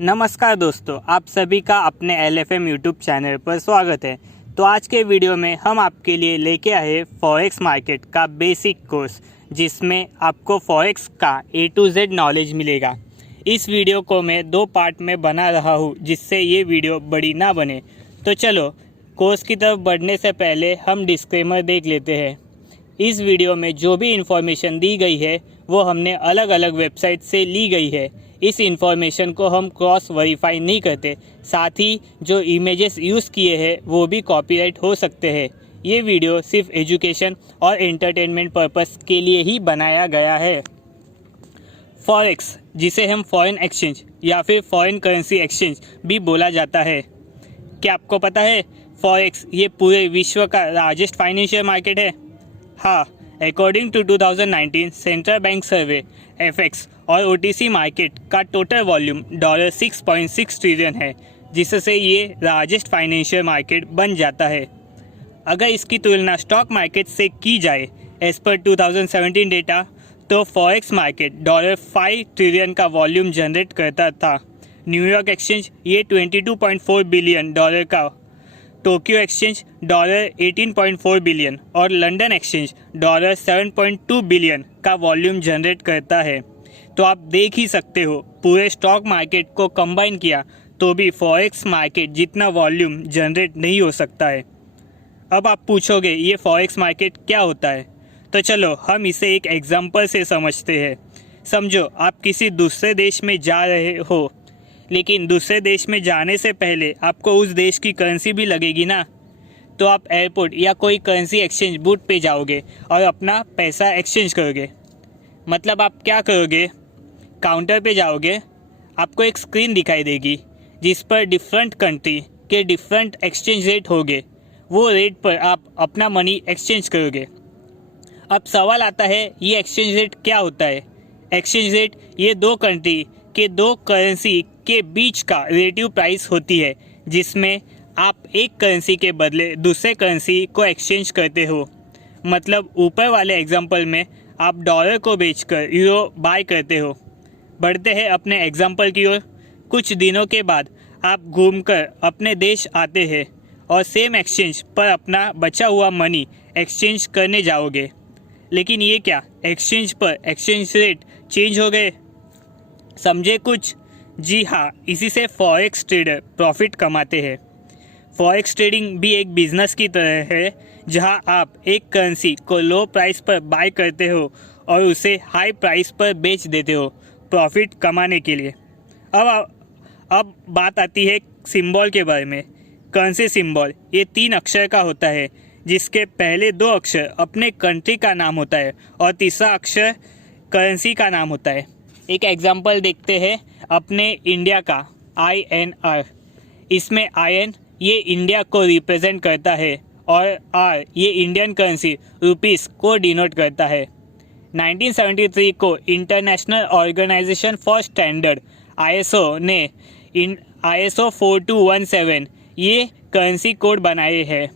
नमस्कार दोस्तों, आप सभी का अपने LFM यूट्यूब चैनल पर स्वागत है। तो आज के वीडियो में हम आपके लिए लेके आए फॉरेक्स मार्केट का बेसिक कोर्स, जिसमें आपको फॉरेक्स का A to Z नॉलेज मिलेगा। इस वीडियो को मैं 2 पार्ट में बना रहा हूँ, जिससे ये वीडियो बड़ी ना बने। तो चलो कोर्स की तरफ बढ़ने से पहले हम डिस्क्लेमर देख लेते हैं। इस वीडियो में जो भी इंफॉर्मेशन दी गई है वो हमने अलग अलग वेबसाइट से ली गई है। इस इंफॉर्मेशन को हम क्रॉस वेरीफाई नहीं करते। साथ ही जो इमेजेस यूज़ किए हैं वो भी कॉपीराइट हो सकते हैं। ये वीडियो सिर्फ एजुकेशन और एंटरटेनमेंट पर्पस के लिए ही बनाया गया है। फॉरेक्स, जिसे हम फॉरेन एक्सचेंज या फिर फॉरेन करेंसी एक्सचेंज भी बोला जाता है। क्या आपको पता है फॉरेक्स ये पूरे विश्व का लार्जेस्ट फाइनेंशियल मार्केट है? हाँ, according to 2019 central bank survey FX और OTC मार्केट का टोटल वॉल्यूम $6.6 ट्रिलियन है, जिससे ये लार्जेस्ट फाइनेंशियल मार्केट बन जाता है। अगर इसकी तुलना स्टॉक मार्केट से की जाए एज पर 2017 डेटा, तो फॉरेक्स मार्केट $5 ट्रिलियन का वॉल्यूम जनरेट करता था। न्यूयॉर्क एक्सचेंज ये $22.4 बिलियन का, टोक्यो एक्सचेंज $18.4 बिलियन और लंदन एक्सचेंज $7.2 बिलियन का वॉल्यूम जनरेट करता है। तो आप देख ही सकते हो, पूरे स्टॉक मार्केट को कंबाइन किया तो भी फॉरेक्स मार्केट जितना वॉल्यूम जनरेट नहीं हो सकता है। अब आप पूछोगे ये फॉरेक्स मार्केट क्या होता है? तो चलो हम इसे एक एग्जांपल से समझते हैं। समझो आप किसी दूसरे देश में जा रहे हो, लेकिन दूसरे देश में जाने से पहले आपको उस देश की करेंसी भी लगेगी ना। तो आप एयरपोर्ट या कोई करेंसी एक्सचेंज बूथ पे जाओगे और अपना पैसा एक्सचेंज करोगे। मतलब आप क्या करोगे, काउंटर पे जाओगे, आपको एक स्क्रीन दिखाई देगी जिस पर डिफरेंट कंट्री के डिफरेंट एक्सचेंज रेट होंगे। वो रेट पर आप अपना मनी एक्सचेंज करोगे। अब सवाल आता है, ये एक्सचेंज रेट क्या होता है? एक्सचेंज रेट ये 2 कंट्री के 2 करेंसी के बीच का रिलेटिव प्राइस होती है, जिसमें आप एक करेंसी के बदले दूसरे करेंसी को एक्सचेंज करते हो। मतलब ऊपर वाले एग्जांपल में आप डॉलर को बेचकर यूरो बाय करते हो। बढ़ते हैं अपने एग्जांपल की ओर। कुछ दिनों के बाद आप घूमकर अपने देश आते हैं और सेम एक्सचेंज पर अपना बचा हुआ मनी एक्सचेंज करने जाओगे। लेकिन ये क्या, एक्सचेंज पर एक्सचेंज रेट चेंज हो गए? समझे कुछ? जी हाँ, इसी से फॉरेक्स ट्रेडर प्रॉफिट कमाते हैं। फॉरेक्स ट्रेडिंग भी एक बिजनेस की तरह है, जहां आप एक करेंसी को लो प्राइस पर बाय करते हो और उसे हाई प्राइस पर बेच देते हो प्रॉफिट कमाने के लिए। अब बात आती है सिंबल के बारे में। करेंसी सिंबल ये 3 अक्षर का होता है, जिसके पहले 2 अक्षर अपने कंट्री का नाम होता है और तीसरा अक्षर करेंसी का नाम होता है। एक एग्जांपल देखते हैं अपने इंडिया का, INR। इसमें IN ये इंडिया को रिप्रेजेंट करता है और R ये इंडियन करेंसी रुपीस को डिनोट करता है। 1973 को international organization for standard ISO ने ISO 4217 ये करेंसी कोड बनाए हैं।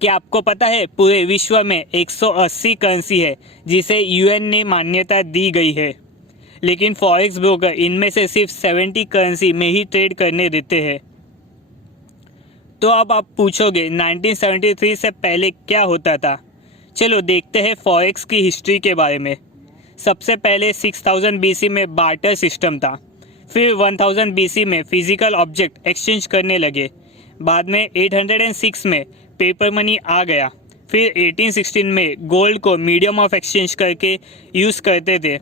क्या आपको पता है पूरे विश्व में 180 करेंसी है जिसे UN ने मान्यता दी गई है, लेकिन फॉरेक्स ब्रोकर इनमें से सिर्फ 70 करेंसी में ही ट्रेड करने देते हैं। तो अब आप पूछोगे 1973 से पहले क्या होता था? चलो देखते हैं फॉरेक्स की हिस्ट्री के बारे में। सबसे पहले 6000 BC में बार्टर सिस्टम था। फिर 1000 BC में फिजिकल ऑब्जेक्ट एक्सचेंज करने लगे। बाद में 806 में पेपर मनी आ गया। फिर 1816 में गोल्ड को मीडियम ऑफ एक्सचेंज करके यूज़ करते थे।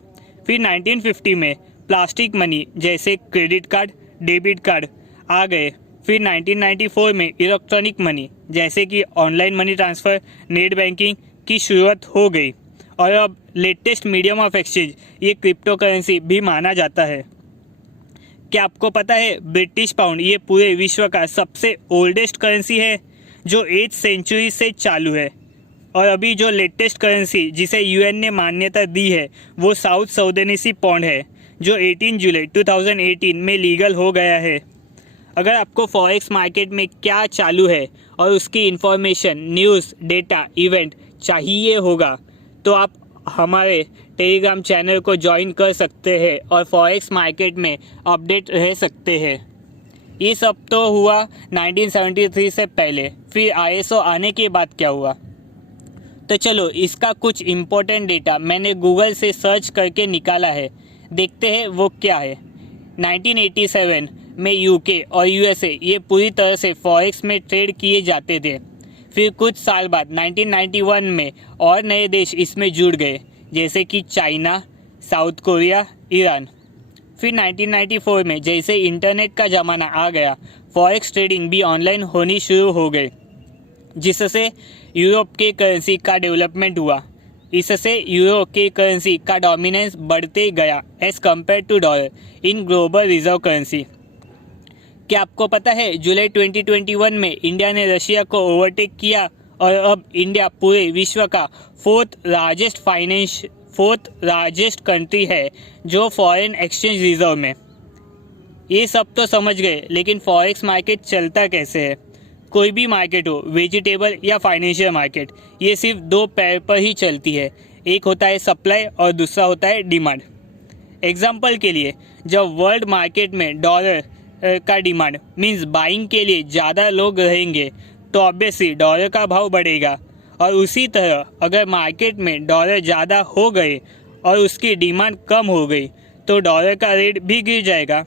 फिर 1950 में प्लास्टिक मनी जैसे क्रेडिट कार्ड, डेबिट कार्ड आ गए। फिर 1994 में इलेक्ट्रॉनिक मनी जैसे कि online money transfer, net banking की शुरुआत हो गई। और अब लेटेस्ट मीडियम ऑफ एक्सचेंज ये क्रिप्टो करेंसी भी माना जाता है। क्या आपको पता है ब्रिटिश पाउंड ये पूरे विश्व का सबसे ओल्डेस्ट करेंसी है, जो 8th सेंचुरी से चालू है। और अभी जो लेटेस्ट करेंसी जिसे UN ने मान्यता दी है वो साउथ सौदेनेसी पाउंड है, जो 18 जुलाई 2018 में लीगल हो गया है। अगर आपको फॉरेक्स मार्केट में क्या चालू है और उसकी इन्फॉर्मेशन, न्यूज़, डेटा, इवेंट चाहिए होगा, तो आप हमारे टेलीग्राम चैनल को ज्वाइन कर सकते हैं और फॉरेक्स मार्केट में अपडेट रह सकते हैं। ये सब तो हुआ 1973 से पहले। फिर ISO आने के बाद क्या हुआ? तो चलो इसका कुछ इम्पोर्टेंट डेटा मैंने गूगल से सर्च करके निकाला है, देखते हैं वो क्या है। 1987 में UK और USA ये पूरी तरह से फॉरेक्स में ट्रेड किए जाते थे। फिर कुछ साल बाद 1991 में और नए देश इसमें जुड़ गए, जैसे कि चाइना, साउथ कोरिया, ईरान। फिर 1994 में जैसे इंटरनेट का ज़माना आ गया, फॉरेक्स ट्रेडिंग भी ऑनलाइन होनी शुरू हो गई, जिससे यूरोप के करेंसी का डेवलपमेंट हुआ। इससे यूरो के करेंसी का डोमिनेंस बढ़ते गया as compare to dollar in global reserve currency. क्या आपको पता है जुलाई 2021 में इंडिया ने रशिया को ओवरटेक किया और अब इंडिया पूरे विश्व का फोर्थ लार्जेस्ट कंट्री है जो फॉरेन एक्सचेंज रिजर्व में। ये सब तो समझ गए, लेकिन फॉरेक्स मार्केट चलता कैसे है? कोई भी मार्केट हो, वेजिटेबल या फाइनेंशियल मार्केट, ये सिर्फ दो पैर पर ही चलती है। एक होता है सप्लाई और दूसरा होता है डिमांड। एग्जाम्पल के लिए, जब वर्ल्ड मार्केट में डॉलर का डिमांड मीन्स बाइंग के लिए ज़्यादा लोग रहेंगे तो ऑब्वियसली डॉलर का भाव बढ़ेगा, और उसी तरह अगर मार्केट में डॉलर ज़्यादा हो गए और उसकी डिमांड कम हो गई तो डॉलर का रेट भी गिर जाएगा।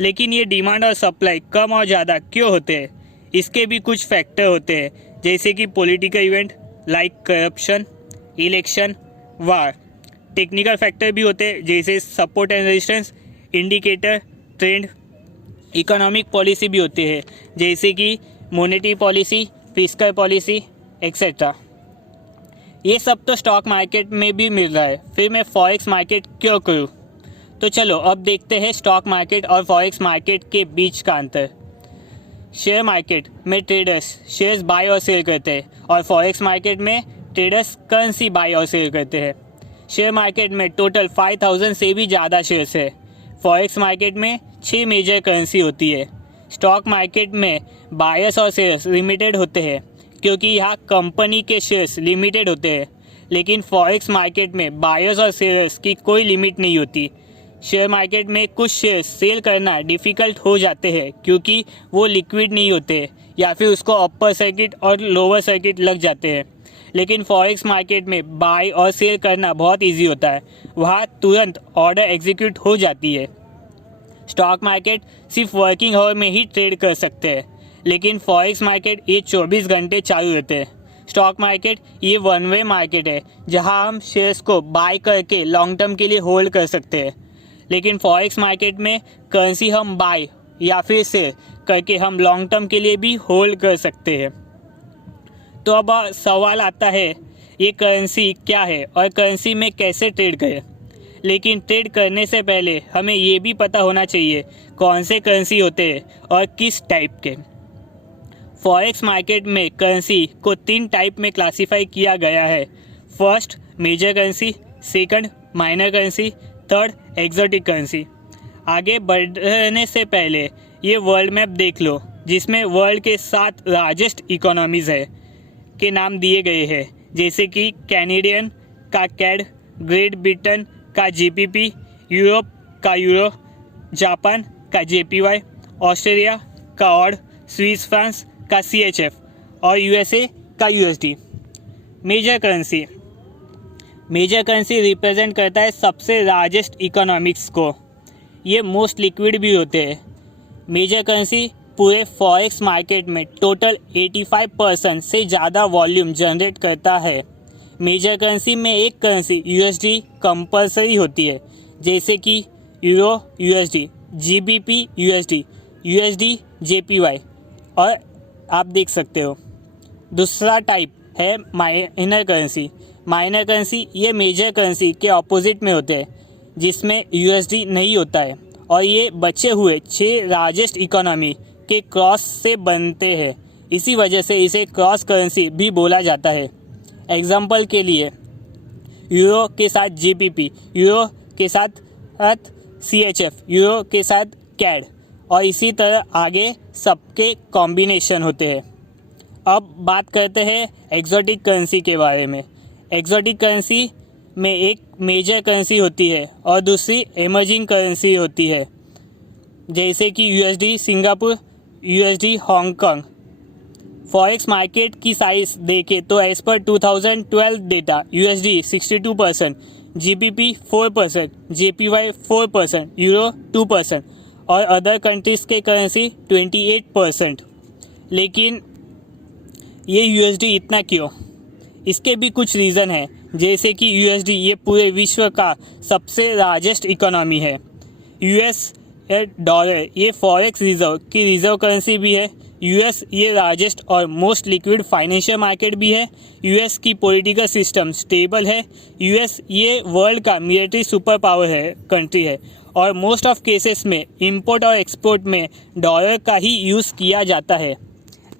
लेकिन ये डिमांड और सप्लाई कम और ज़्यादा क्यों होते हैं? इसके भी कुछ फैक्टर होते हैं, जैसे कि political event like corruption, election, war. Technical factor भी होते हैं, जैसे support and resistance, indicator, trend. Economic policy भी होते हैं, जैसे कि monetary policy, fiscal policy etcetera. ये सब तो स्टॉक मार्केट में भी मिल रहा है, फिर मैं फॉरेक्स मार्केट क्यों करूँ? तो चलो अब देखते हैं स्टॉक मार्केट और फॉरेक्स मार्केट के बीच का अंतर। शेयर मार्केट में ट्रेडर्स शेयर्स बाय और सेल करते हैं और फॉरेक्स मार्केट में ट्रेडर्स करेंसी बाय और सेल करते हैं। शेयर मार्केट में टोटल 5000 से भी ज़्यादा शेयर्स है। फॉरेक्स मार्केट में 6 मेजर करेंसी होती है। स्टॉक मार्केट में बायर्स और सेलर्स लिमिटेड होते हैं, क्योंकि यहाँ कंपनी के शेयर्स लिमिटेड होते हैं। लेकिन फॉरेक्स मार्केट में बायर्स और सेलर्स की कोई लिमिट नहीं होती। शेयर मार्केट में कुछ शेयर्स सेल करना डिफ़िकल्ट हो जाते हैं, क्योंकि वो लिक्विड नहीं होते या फिर उसको अपर सर्किट और लोअर सर्किट लग जाते हैं। लेकिन फॉरेक्स मार्केट में बाय और सेल करना बहुत इजी होता है, वहाँ तुरंत ऑर्डर एग्जीक्यूट हो जाती है। स्टॉक मार्केट सिर्फ वर्किंग आवर में ही ट्रेड कर सकते हैं, लेकिन फॉरेक्स मार्केट ये 24 घंटे चालू रहते हैं। स्टॉक मार्केट ये वन वे मार्केट है, जहां हम शेयर्स को बाय करके लॉन्ग टर्म के लिए होल्ड कर सकते हैं। लेकिन फॉरेक्स मार्केट में करेंसी हम बाय या फिर सेल करके हम लॉन्ग टर्म के लिए भी होल्ड कर सकते हैं। तो अब सवाल आता है, ये करेंसी क्या है और करेंसी में कैसे ट्रेड करें? लेकिन ट्रेड करने से पहले हमें ये भी पता होना चाहिए कौन से करेंसी होते हैं और किस टाइप के। फॉरेक्स मार्केट में करेंसी को 3 टाइप में क्लासिफाई किया गया है। First major currency, second minor currency, third exotic currency. आगे बढ़ने से पहले ये वर्ल्ड मैप देख लो, जिसमें वर्ल्ड के 7 लार्जेस्ट इकोनॉमीज़ है के नाम दिए गए हैं, जैसे कि कैनेडियन का कैड, ग्रेट ब्रिटेन का GBP, यूरोप का यूरो, जापान का JPY, ऑस्ट्रेलिया का ऑड, स्विस फ्रांस का CHF और USA का USD। मेजर करेंसी रिप्रेजेंट करता है सबसे लार्जेस्ट इकोनॉमिक्स को। ये मोस्ट लिक्विड भी होते हैं। मेजर करेंसी पूरे फॉरेक्स मार्केट में टोटल 85% से ज़्यादा वॉल्यूम जनरेट करता है। मेजर करेंसी में एक करेंसी USD कंपलसरी होती है, जैसे कि euro USD, GBP USD, USD JPY, और आप देख सकते हो। दूसरा टाइप है माइनर करेंसी। माइनर करेंसी ये मेजर करेंसी के ऑपोजिट में होते हैं, जिसमें USD नहीं होता है, और ये बचे हुए 6 लार्जेस्ट इकोनॉमी के क्रॉस से बनते हैं। इसी वजह से इसे क्रॉस करेंसी भी बोला जाता है। एग्जाम्पल के लिए, यूरो के साथ GBP, यूरो के साथ CHF, यूरो के साथ कैड, और इसी तरह आगे सबके कॉम्बिनेशन होते हैं। अब बात करते हैं एक्सोटिक करेंसी के बारे में। एक्सोटिक करेंसी में एक मेजर करेंसी होती है और दूसरी इमर्जिंग करेंसी होती है, जैसे कि USD Singapore, USD Hong Kong. Forex market की साइज देखें तो एज पर 2012 data USD 62%, GBP 4%, JPY 4%, euro 2% और अदर कंट्रीज के करेंसी 28%। लेकिन ये यूएसडी इतना क्यों? इसके भी कुछ रीज़न है, जैसे कि यूएसडी ये पूरे विश्व का सबसे लार्जेस्ट इकोनॉमी है। यूएस डॉलर ये फॉरेक्स रिजर्व की रिजर्व करेंसी भी है। यूएस ये लार्जेस्ट और मोस्ट लिक्विड फाइनेंशियल मार्केट भी है। यूएस की पॉलिटिकल सिस्टम स्टेबल है। यूएस ये वर्ल्ड का मिलिट्री सुपर पावर है कंट्री है और मोस्ट ऑफ केसेस में इंपोर्ट और एक्सपोर्ट में डॉलर का ही यूज़ किया जाता है।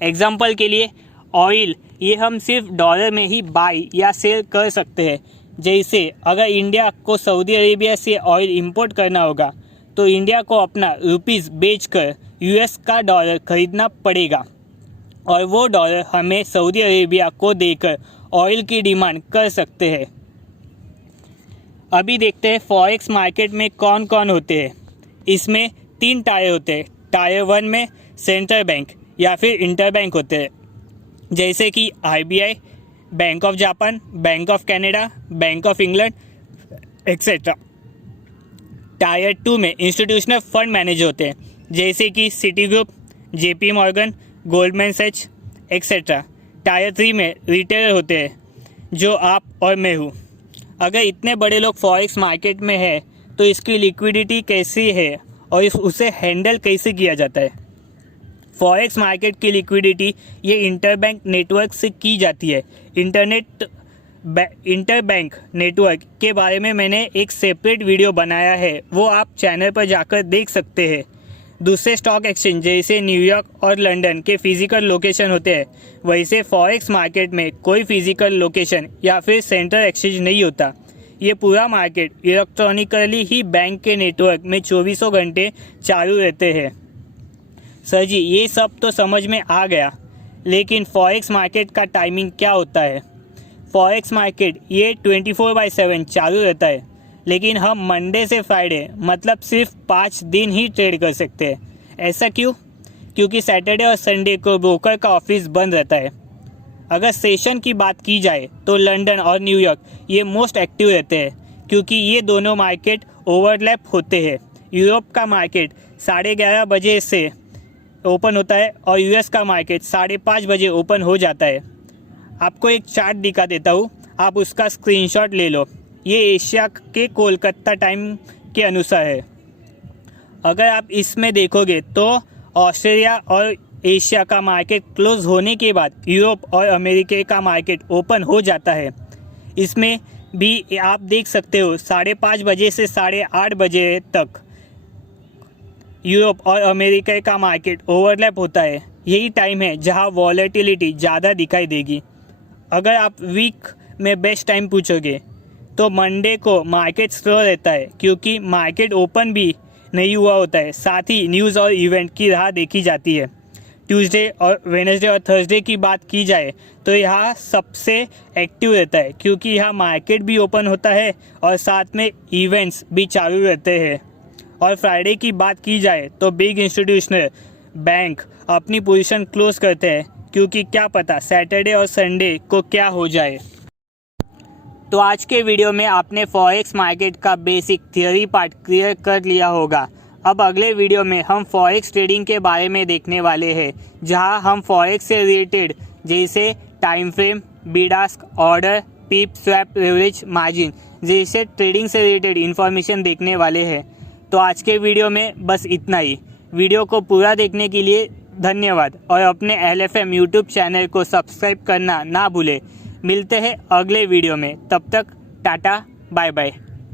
एग्जाम्पल के लिए ऑयल ये हम सिर्फ डॉलर में ही बाई या सेल कर सकते हैं। जैसे अगर इंडिया को सऊदी अरेबिया से ऑयल इंपोर्ट करना होगा तो इंडिया को अपना रुपीज़ बेचकर यूएस का डॉलर खरीदना पड़ेगा और वो डॉलर हमें सऊदी अरेबिया को देकर ऑयल की डिमांड कर सकते हैं। अभी देखते हैं फॉरेक्स मार्केट में कौन कौन होते हैं। इसमें 3 टायर होते हैं। टायर 1 में सेंट्रल बैंक या फिर इंटर बैंक होते हैं, जैसे कि RBI, bank of Japan, bank of Canada, bank of England etcetera. Tyre 2 में इंस्टीट्यूशनल फंड मैनेजर होते हैं, जैसे कि city group, JP Morgan, Goldman Sachs etcetera. Tyre 3 में रिटेलर होते हैं, जो आप और मैं हूँ। अगर इतने बड़े लोग फॉरेक्स मार्केट में है तो इसकी लिक्विडिटी कैसी है और उसे हैंडल कैसे किया जाता है? फॉरेक्स मार्केट की लिक्विडिटी ये इंटरबैंक नेटवर्क से की जाती है। इंटरबैंक नेटवर्क के बारे में मैंने एक सेपरेट वीडियो बनाया है, वो आप चैनल पर जाकर देख सकते हैं। दूसरे स्टॉक एक्सचेंज जैसे न्यूयॉर्क और लंदन के फिजिकल लोकेशन होते हैं, वैसे फॉरेक्स मार्केट में कोई फिजिकल लोकेशन या फिर सेंट्रल एक्सचेंज नहीं होता। ये पूरा मार्केट इलेक्ट्रॉनिकली ही बैंक के नेटवर्क में 24 घंटे चालू रहते हैं। सर जी ये सब तो समझ में आ गया, लेकिन फॉरेक्स मार्केट का टाइमिंग क्या होता है? फॉरेक्स मार्केट ये 24/7 चालू रहता है, लेकिन हम मंडे से फ्राइडे मतलब सिर्फ 5 दिन ही ट्रेड कर सकते हैं। ऐसा क्यों? क्योंकि सैटरडे और संडे को ब्रोकर का ऑफिस बंद रहता है। अगर सेशन की बात की जाए तो लंदन और न्यूयॉर्क ये मोस्ट एक्टिव रहते हैं, क्योंकि ये दोनों मार्केट ओवरलैप होते हैं। यूरोप का मार्केट 11:30 बजे से ओपन होता है और यूएस का मार्केट 5:30 बजे ओपन हो जाता है। आपको एक चार्ट दिखा देता हूँ, आप उसका स्क्रीनशॉट ले लो। ये एशिया के कोलकाता टाइम के अनुसार है। अगर आप इसमें देखोगे तो ऑस्ट्रेलिया और एशिया का मार्केट क्लोज होने के बाद यूरोप और अमेरिका का मार्केट ओपन हो जाता है। इसमें भी आप देख सकते हो 5:30 बजे से 8:30 बजे तक यूरोप और अमेरिका का मार्केट ओवरलैप होता है। यही टाइम है जहां वॉलेटिलिटी ज़्यादा दिखाई देगी। अगर आप वीक में बेस्ट टाइम पूछोगे तो मंडे को मार्केट स्लो रहता है, क्योंकि मार्केट ओपन भी नहीं हुआ होता है, साथ ही न्यूज़ और इवेंट की राह देखी जाती है। ट्यूसडे और वेडनेसडे और थर्सडे की बात की जाए तो यहाँ सबसे एक्टिव रहता है, क्योंकि यहाँ मार्केट भी ओपन होता है और साथ में इवेंट्स भी चालू रहते हैं। और फ्राइडे की बात की जाए तो बिग इंस्टीट्यूशनल बैंक अपनी पोजीशन क्लोज करते हैं, क्योंकि क्या पता सैटरडे और संडे को क्या हो जाए। तो आज के वीडियो में आपने फॉरेक्स मार्केट का बेसिक थियोरी पार्ट क्लियर कर लिया होगा। अब अगले वीडियो में हम फॉरेक्स ट्रेडिंग के बारे में देखने वाले हैं, जहां हम फॉरेक्स से रिलेटेड जैसे time frame, bid ask, order, pip, swap, leverage, margin जैसे ट्रेडिंग से रिलेटेड इन्फॉर्मेशन देखने वाले हैं। तो आज के वीडियो में बस इतना ही। वीडियो को पूरा देखने के लिए धन्यवाद और अपने LFM यूट्यूब चैनल को सब्सक्राइब करना ना भूलें। मिलते हैं अगले वीडियो में, तब तक टाटा बाय बाय।